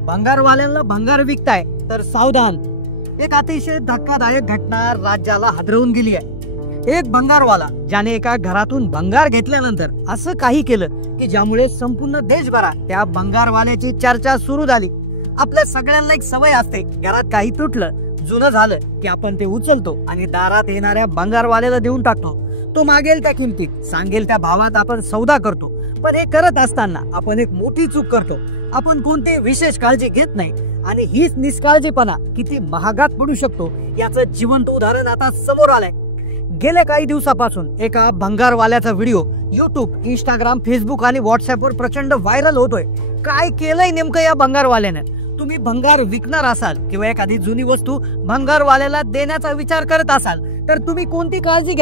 भंगारवाल्यांना भंगार विकताय तर सावधान. एक अतिशय धक्कादायक घटना राज्याला हादरवून गेली आहे. एक भंगारवाला ज्याने एका घरातून भंगार घेतल्यानंतर असं काही केलं की ज्यामुळे संपूर्ण देशभरात त्या भंगारवाल्याची चर्चा सुरू झाली. आपल्या सगळ्यांना एक सवय असते, घरात काही तुटलं जुनं झालं की आपण ते उचलतो आणि दारात येणाऱ्या भंगारवाल्याला देऊन टाकतो. तो मागेल त्या किमतीत सांगेल त्या भावात आपण सौदा करतो. पण हे करत असताना आपण एक मोठी चूक करतो. आपण कोणती विशेष काळजी घेत नाही आणि हीच निष्काळजीपणा किती महागात पडू शकतो याचं जिवंत उदाहरण आता समोर आलंय. गेल्या काही दिवसापासून एका भंगारवाल्याचा व्हिडिओ युट्यूब, इंस्टाग्राम, फेसबुक आणि व्हॉट्सअपवर प्रचंड व्हायरल होतोय. काय केलंय नेमकं या भंगारवाल्यानं? तुम्ही भंगार विकणार असाल किंवा एखादी जुनी वस्तू भंगारवाल्याला देण्याचा विचार करत असाल तर तुम्ही कोणती काळजी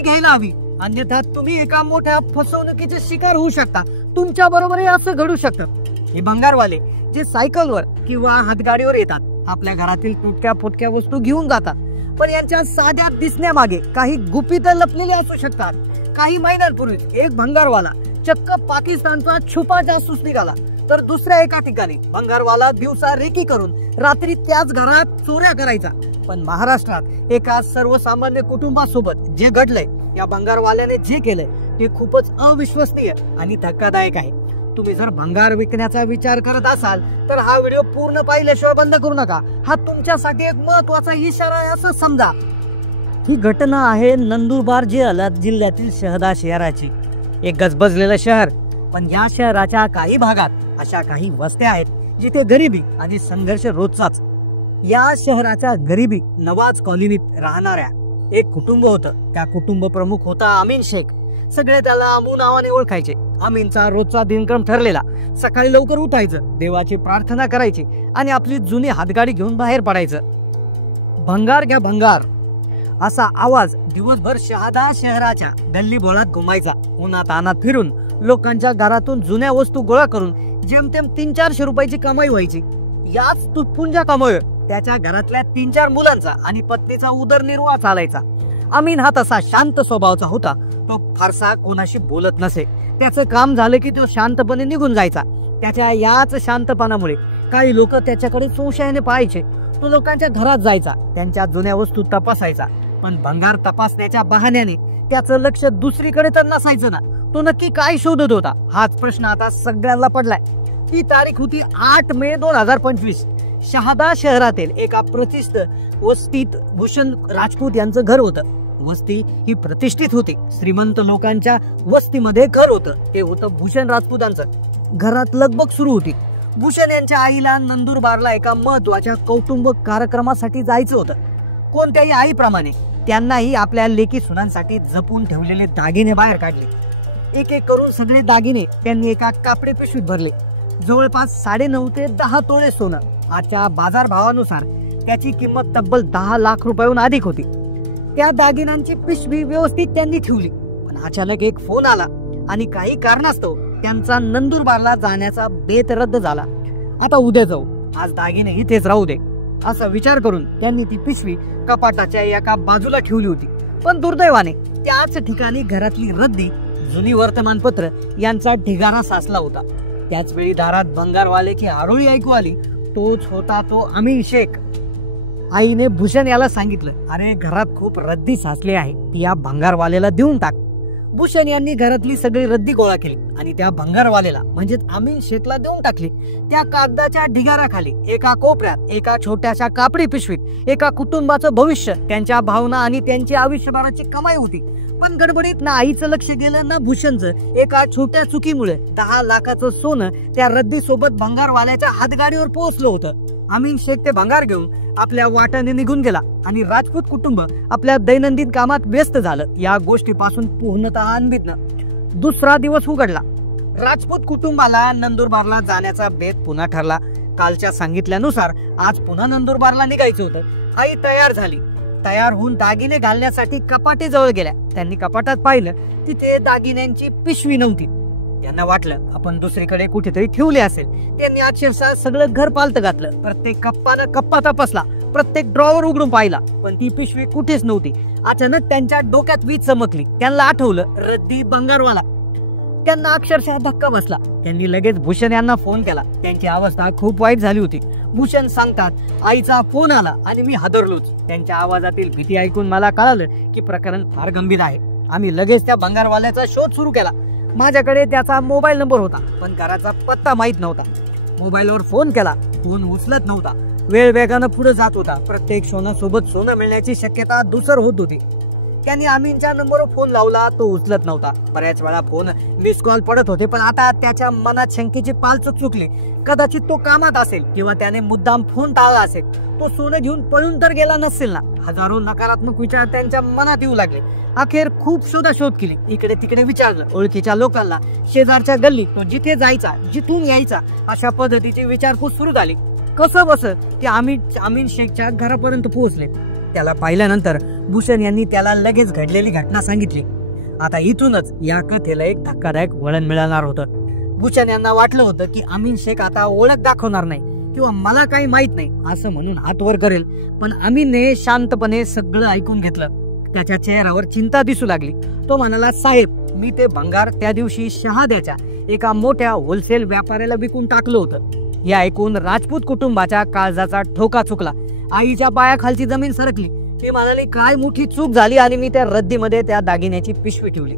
घ्यायला हवी? अन्यथा तुम्ही एका मोठ्या फसवणुकीचे शिकार होऊ शकता. तुमच्या बरोबर असं घडू शकतं. हे भंगारवाले जे सायकलवर किंवा हातगाडीवर येतात आपल्या घरातील तुटक्या फुटक्या वस्तू घेऊन जातात. पण यांच्या साध्या दिसण्यामागे काही गुपित लपलेले असू शकतात. काही महिन्यांपूर्वी एक भंगारवाला चक्क पाकिस्तानचा छुपा जासूस निघाला तर दुसऱ्या एका ठिकाणी भंगारवाला दिवसा रेकी करून रात्री त्याच घरात चोऱ्या करायचा. पण महाराष्ट्रात एका सर्वसामान्य कुटुंबासोबत जे घडलंय, या भंगारवाल्याने जे केलंय ते खूपच अविश्वसनीय आणि धक्कादायक आहे. तुम्ही जर भंगार विकण्याचा विचार करत असाल तर हा व्हिडिओ पूर्ण पाहिल्याशिवाय बंद करू नका. हा तुमच्यासाठी एक महत्वाचा इशारा आहे असं समजा. ही घटना आहे नंदुरबार जिल्ह्यातील शहादा शहराची. एक गजबजलेलं शहर, पण या शहराच्या काही भागात अशा काही वस्त्या आहेत जिथे गरिबी आणि संघर्ष रोजचाच. या शहराच्या गरिबी नवाज कॉलनीत राहणाऱ्या एक कुटुंब होतं. त्या कुटुंब प्रमुख होता अमीन शेख. सगळे त्याला अमू नावाने ओळखायचे. अमीनचा रोजचा दिनक्रम ठरलेला, सकाळी लवकर उठायचं, देवाची प्रार्थना करायची आणि आपली जुनी हातगाडी घेऊन बाहेर पडायचं. भंगार घ्या भंगार असा आवाज दिवसभर शहादा शहराच्या गल्ली बोळात घुमायचा. उन्हात अनात फिरून लोकांच्या घरातून जुन्या वस्तू गोळा करून जेमतेम 300-400 रुपयाची कमाई व्हायची. याच तुटपुंजा कमाईवर त्याच्या घरातल्या 3-4 मुलांचा आणि पत्नीचा उदरनिर्वाह चालायचा. अमीन हा तसा शांत स्वभावाचा होता. तो फारसा कोणाशी बोलत नसे. त्याचं काम झालं की तो शांतपणे निघून जायचा. त्याच्या याच शांतपणामुळे काही लोक त्याच्याकडे संशयाने पाहायचे. तो लोकांच्या घरात जायचा, त्यांच्या जुन्या वस्तू तपासायचा. पण भंगार तपासण्याच्या बहाण्याने त्याचं लक्ष दुसरीकडे तर नसायचं ना. तो नक्की काय शोधत होता हाच प्रश्न आता सगळ्यांना पडलाय. ती तारीख होती 8 मे 2025. शहादा शहरातील एका प्रतिष्ठित वस्तीत भूषण राजपूत यांचं घर होतं. वस्ती ही प्रतिष्ठित होती. श्रीमंत लोकांच्या वस्तीमध्ये घर होतं. ते होतं भूषण राजपूतांचं. घरात लगबग सुरू होती. भूषण यांच्या आईला नंदुरबारला एका महत्वाच्या कौटुंबिक कार्यक्रमासाठी जायचं होतं. कोणत्याही आईप्रमाणे त्यांनाही आपल्या लेकी सुनांसाठी जपून ठेवलेले दागिने बाहेर काढले. एक एक करून सगळे दागिने त्यांनी एका कापडी पिशवीत भरले. जवळपास 9.5 ते 10 तोळे सोनं. आजच्या बाजार भावानुसार त्याची किंमत तब्बल 10 लाख रुपयाहून अधिक होती. त्या दागिन्यांची पिशवी व्यवस्थित त्यांनी ठेवली. पण अचानक एक फोन आला आणि काही कारणास्तव त्यांचा नंदुरबारला जाण्याचा बेत रद्द झाला. आता उद्या जाऊ, आज दागिने इथेच राहू दे असा विचार करून त्यांनी ती पिशवी कपाटाच्या एका बाजूला ठेवली होती. पण दुर्दैवाने त्याच ठिकाणी घरातली रद्दी, जुनी वर्तमानपत्र यांचा ढिगारा साचला होता. त्याच वेळी दारात भंगारवाल्याची आरोळी ऐकू आली. तोच होता तो अमीन शेख. आईने भूषण याला सांगितलं, अरे घरात खूप रद्दी साचली आहे, ती या भंगारवाल्याला देऊन टाक. भूषण यांनी घरातली सगळी रद्दी गोळा केली आणि त्या भंगारवाल्याला म्हणजेच अमीन शेखला देऊन टाकली. त्या कागदाच्या ढिगाराखाली एका कोपऱ्यात एका छोट्याशा कापडी पिशवीत एका कुटुंबाचं भविष्य, त्यांच्या भावना आणि त्यांची आयुष्यभराची कमाई होती. पण गडबडीत ना आईचं लक्ष गेलं ना भूषणचं. एका छोट्या चुकीमुळे 10 लाखाचं सोनं त्या रद्दी सोबत भंगारवाल्याच्या हातगाडीवर पोहोचलं होतं. अमीन शेख ते भंगार घेऊन आपल्या वाटाने निघून गेला आणि राजपूत कुटुंब आपल्या दैनंदिन कामात व्यस्त झालं. या गोष्टीपासून पूर्णतः अनभिज्ञ. दुसरा दिवस उघडला. राजपूत कुटुंबाला नंदुरबारला जाण्याचा बेत पुन्हा ठरला. कालच्या सांगितल्यानुसार आज पुन्हा नंदुरबारला निघायचं होतं. आई तयार झाली. तयार होऊन दागिने घालण्यासाठी कपाटे जवळ गेल्या. त्यांनी कपाटात पाहिलं, तिथे दागिन्यांची पिशवी नव्हती. त्यांना वाटलं आपण दुसरीकडे कुठेतरी ठेवले असेल. त्यांनी अक्षरशः सगळं घर पालत घातलं. प्रत्येक कप्पा तपासला, प्रत्येक ड्रॉवर उघडून पाहिला, पण ती पिशवी कुठेच नव्हती. अचानक त्यांच्या डोक्यात वीज चमकली. त्यांना आठवलं, रद्दी भंगारवाला. त्यांना अक्षरशः धक्का बसला. त्यांनी लगेच भूषण यांना फोन केला. त्यांची अवस्था खूप वाईट झाली होती. भूषण सांगतात, आईचा फोन आला आणि मी हादरलोच. त्यांच्या आवाजातील भीती ऐकून मला कळालं की प्रकरण फार गंभीर आहे. आम्ही लगेच त्या भंगारवाल्याचा शोध सुरू केला. माझ्याकडे त्याचा मोबाईल नंबर होता, पण घराचा पत्ता माहीत नव्हता. मोबाईलवर फोन केला, फोन उचलत नव्हता. वेळ वेगानं पुढे जात होता. प्रत्येक सोनासोबत सोनं मिळण्याची शक्यता दुसर होत होती. त्यांनी अमीनच्या नंबरवर फोन लावला, तो उचलत नव्हता. बऱ्याच वेळा फोन मिस कॉल पडत होते, पण आता त्याच्या मनात शंकेचे पाल चुकले. कदाचित तो कामात असेल किंवा त्याने मुद्दाम फोन टाळला असेल. तो सोनं घेऊन पळून तर गेला नसेल ना. हजारो नकारात्मक विचार त्यांच्या मनात येऊ लागले. अखेर खूप शोधाशोध केली. इकडे तिकडे विचारलं, ओळखीच्या लोकांना, शेजारच्या गल्लीत, तो जिथे जायचा, जिथून यायचा, अशा पद्धतीची विचारपूस सुरू झाली. कसं बस ते अमीन शेखच्या घरापर्यंत पोहोचले. त्याला पाहिल्यानंतर भूषण यांनी त्याला लगेच घडलेली घटना सांगितली. आता इथूनच या कथेला एक धक्कादायक वळण मिळणार होतं. भूषण यांना वाटलं होतं की अमीन शेख आता ओळख दाखवणार नाही किंवा मला काही माहित नाही असं म्हणून हात वर करेल. पण अमीनने शांतपणे सगळं ऐकून घेतलं. त्याच्या चेहऱ्यावर चिंता दिसू लागली. तो म्हणाला, साहेब, मी ते भंगार त्या दिवशी शहाद्याच्या एका मोठ्या होलसेल व्यापाऱ्याला विकून टाकलं होतं. हे ऐकून राजपूत कुटुंबाच्या काळजाचा ठोका चुकला. आईच्या पायाखालची जमीन सरकली. ती म्हणाली, काय मोठी चूक झाली आणि मी त्या रद्दीमध्ये त्या दागिन्याची पिशवी ठेवली.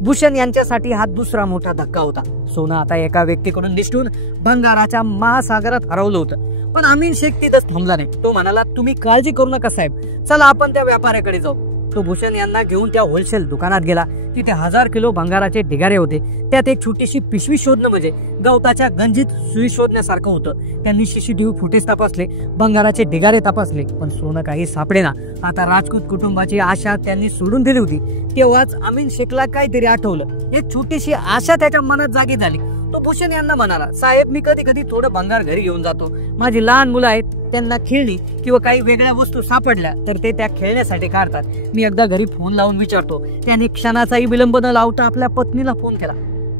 भूषण यांच्यासाठी हा दुसरा मोठा धक्का होता. सोनं आता एका व्यक्तीकडून निसटून भंगाराच्या महासागरात हरवलं होतं. पण अमीन शेख तिथंच थांबला नाही. तो म्हणाला, तुम्ही काळजी करू नका साहेब, चला आपण त्या व्यापाऱ्याकडे जाऊ. तो भूषण यांना घेऊन त्या होलसेल दुकानात गेला. तिथे 1000 किलो भंगाराचे ढिगारे होते. त्यात एक छोटीशी पिशवी शोधणं म्हणजे गवताच्या गंजीत सुई शोधण्यासारखं होतं. त्यांनी सीसीटीव्ही फुटेज तपासले, भंगाराचे ढिगारे तपासले, पण सोनं काही सापडेना. आता राजपूत कुटुंबाची आशा त्यांनी सोडून दिली होती. तेव्हाच अमीन शेखला काहीतरी आठवलं. एक छोटीशी आशा त्याच्या मनात जागी झाली. तो भूषण यांना म्हणाला, साहेब, मी कधी कधी थोडं भंगार घरी घेऊन जातो. माझी लहान मुलं आहेत, त्यांना खेळणी किंवा काही वेगळ्या वस्तू सापडल्या तर ते त्या खेळण्यासाठी काढतात. मी एकदा घरी फोन लावून विचारतो. त्याने क्षणाचाही विलंब न लावता आपल्या पत्नीला फोन केला.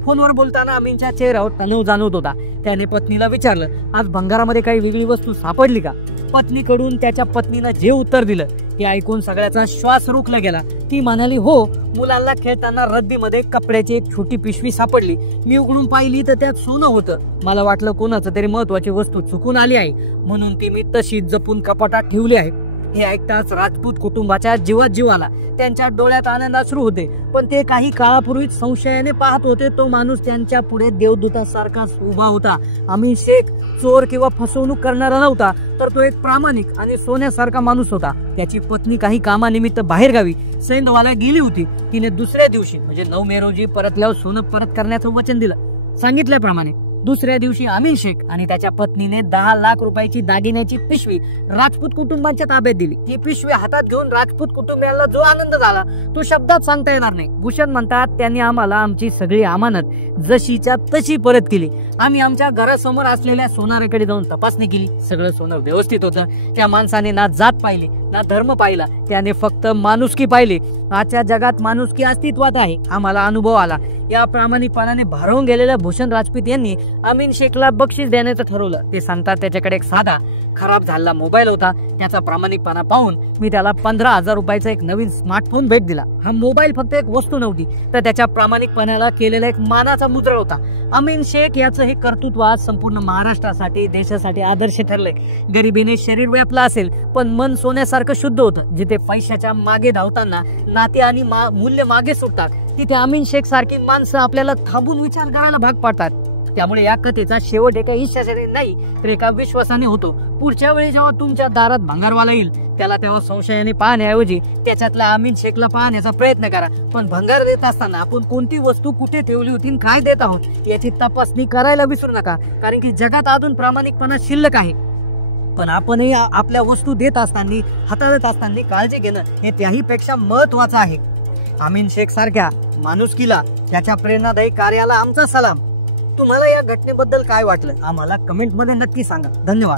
फोनवर बोलताना अमीनच्या चेहऱ्यावर तणाव जाणवत होता. त्याने पत्नीला विचारलं, आज भंगारामध्ये काही वेगळी वस्तू सापडली का? पत्नीकडून त्याच्या पत्नीनं जे उत्तर दिलं ते ऐकून सगळ्याचा श्वास रोखला गेला. ती म्हणाली, हो, मुलांना खेळताना रद्दीमध्ये कपड्याची एक छोटी पिशवी सापडली. मी उघडून पाहिली तर त्यात सोनं होतं. मला वाटलं कोणाचं तरी महत्वाची वस्तू चुकून आली आहे, म्हणून ती मी तशीच जपून कपाटात ठेवली आहे. हे ऐकताच राजपूत कुटुंबाच्या जीवात जीव आला. त्यांच्या डोळ्यात आनंद अश्रू होते, पण ते काही काळापूर्वीच संशयाने पाहत होते. तो माणूस त्यांच्या पुढे देवदूतासारखा उभा होता. अमीन शेख चोर किंवा फसवणूक करणारा नव्हता, तर तो एक प्रामाणिक आणि सोन्यासारखा माणूस होता. त्याची पत्नी काही कामानिमित्त बाहेरगावी सैंदवाला गेली होती. तिने दुसऱ्या दिवशी म्हणजे 9 मे रोजी परतल्यावर सोनं परत करण्याचं वचन दिलं. सांगितल्याप्रमाणे दुसऱ्या दिवशी अमीन शेख आणि त्याच्या पत्नीने 10 लाख रुपयाची दागिन्याची पिशवी राजपूत कुटुंबाच्या ताब्यात दिली. ही पिशवी हातात घेऊन राजपूत कुटुंबियांना जो आनंद झाला तो शब्दात सांगता येणार नाही. भूषण म्हणतात, त्यांनी आम्हाला आमची सगळी अमानत जशीच्या तशी परत केली. आम्ही आमच्या घरासमोर असलेल्या सोनाराकडे जाऊन तपासणी केली. सगळं सोनं व्यवस्थित होतं. त्या माणसाने ना जात पाहिली ना धर्म पाहिला, त्याने फक्त माणुसकी पाहिली. आजच्या जगात माणुसकी अस्तित्वात आहे, आम्हाला अनुभव आला. या प्रामाणिकपणाने भारावून गेलेल्या भूषण राजपूत यांनी अमीन शेखला बक्षीस देण्याचं ठरवलं. ते सांगतात, त्याच्याकडे एक साधा खराब झालेला मोबाईल होता. त्याचा प्रामाणिकपणा पाहून मी त्याला 15,000 रुपयाचा एक नवीन स्मार्टफोन भेट दिला. हा मोबाईल फक्त एक वस्तू नव्हती, तर त्याच्या प्रामाणिकपणाला केलेला एक मानाचा मुद्रा होता. अमीन शेख याचं हे कर्तृत्व आज संपूर्ण महाराष्ट्रासाठी, देशासाठी आदर्श ठरलंय. गरिबीने शरीर व्यापलं असेल, पण मन सोन्यासारखं शुद्ध होतं. जिथे पैशाच्या मागे धावताना नाते आणि मूल्य मागे सुटतात, तिथे अमीन शेख सारखी माणसं आपल्याला थांबून विचार करायला भाग पाडतात. त्यामुळे या कथेचा शेवट एका इच्छाने नाही तर एका विश्वासाने होतो. पुढच्या वेळी जेव्हा तुमच्या दारात भंगारवाला येईल, त्याला तेव्हा संशयाने पाहण्याऐवजी त्याच्यातला अमीन शेखला पाहण्याचा प्रयत्न करा. पण भंगार देत असताना आपण कोणती वस्तू कुठे ठेवली होती, काय देत आहोत याची तपासणी करायला विसरू नका. कारण की जगात अजून प्रामाणिकपणा शिल्लक आहे. पण आपणही आपल्या वस्तू देत असताना, हाताळत असताना काळजी घेणं हे त्याहीपेक्षा महत्वाचं आहे. अमीन शेख सारख्या माणुसकीला, त्याच्या प्रेरणादायी कार्याला आमचा सलाम. तुम्हाला या घटनेबद्दल काय वाटलं आम्हाला कमेंटमध्ये नक्की सांगा. धन्यवाद.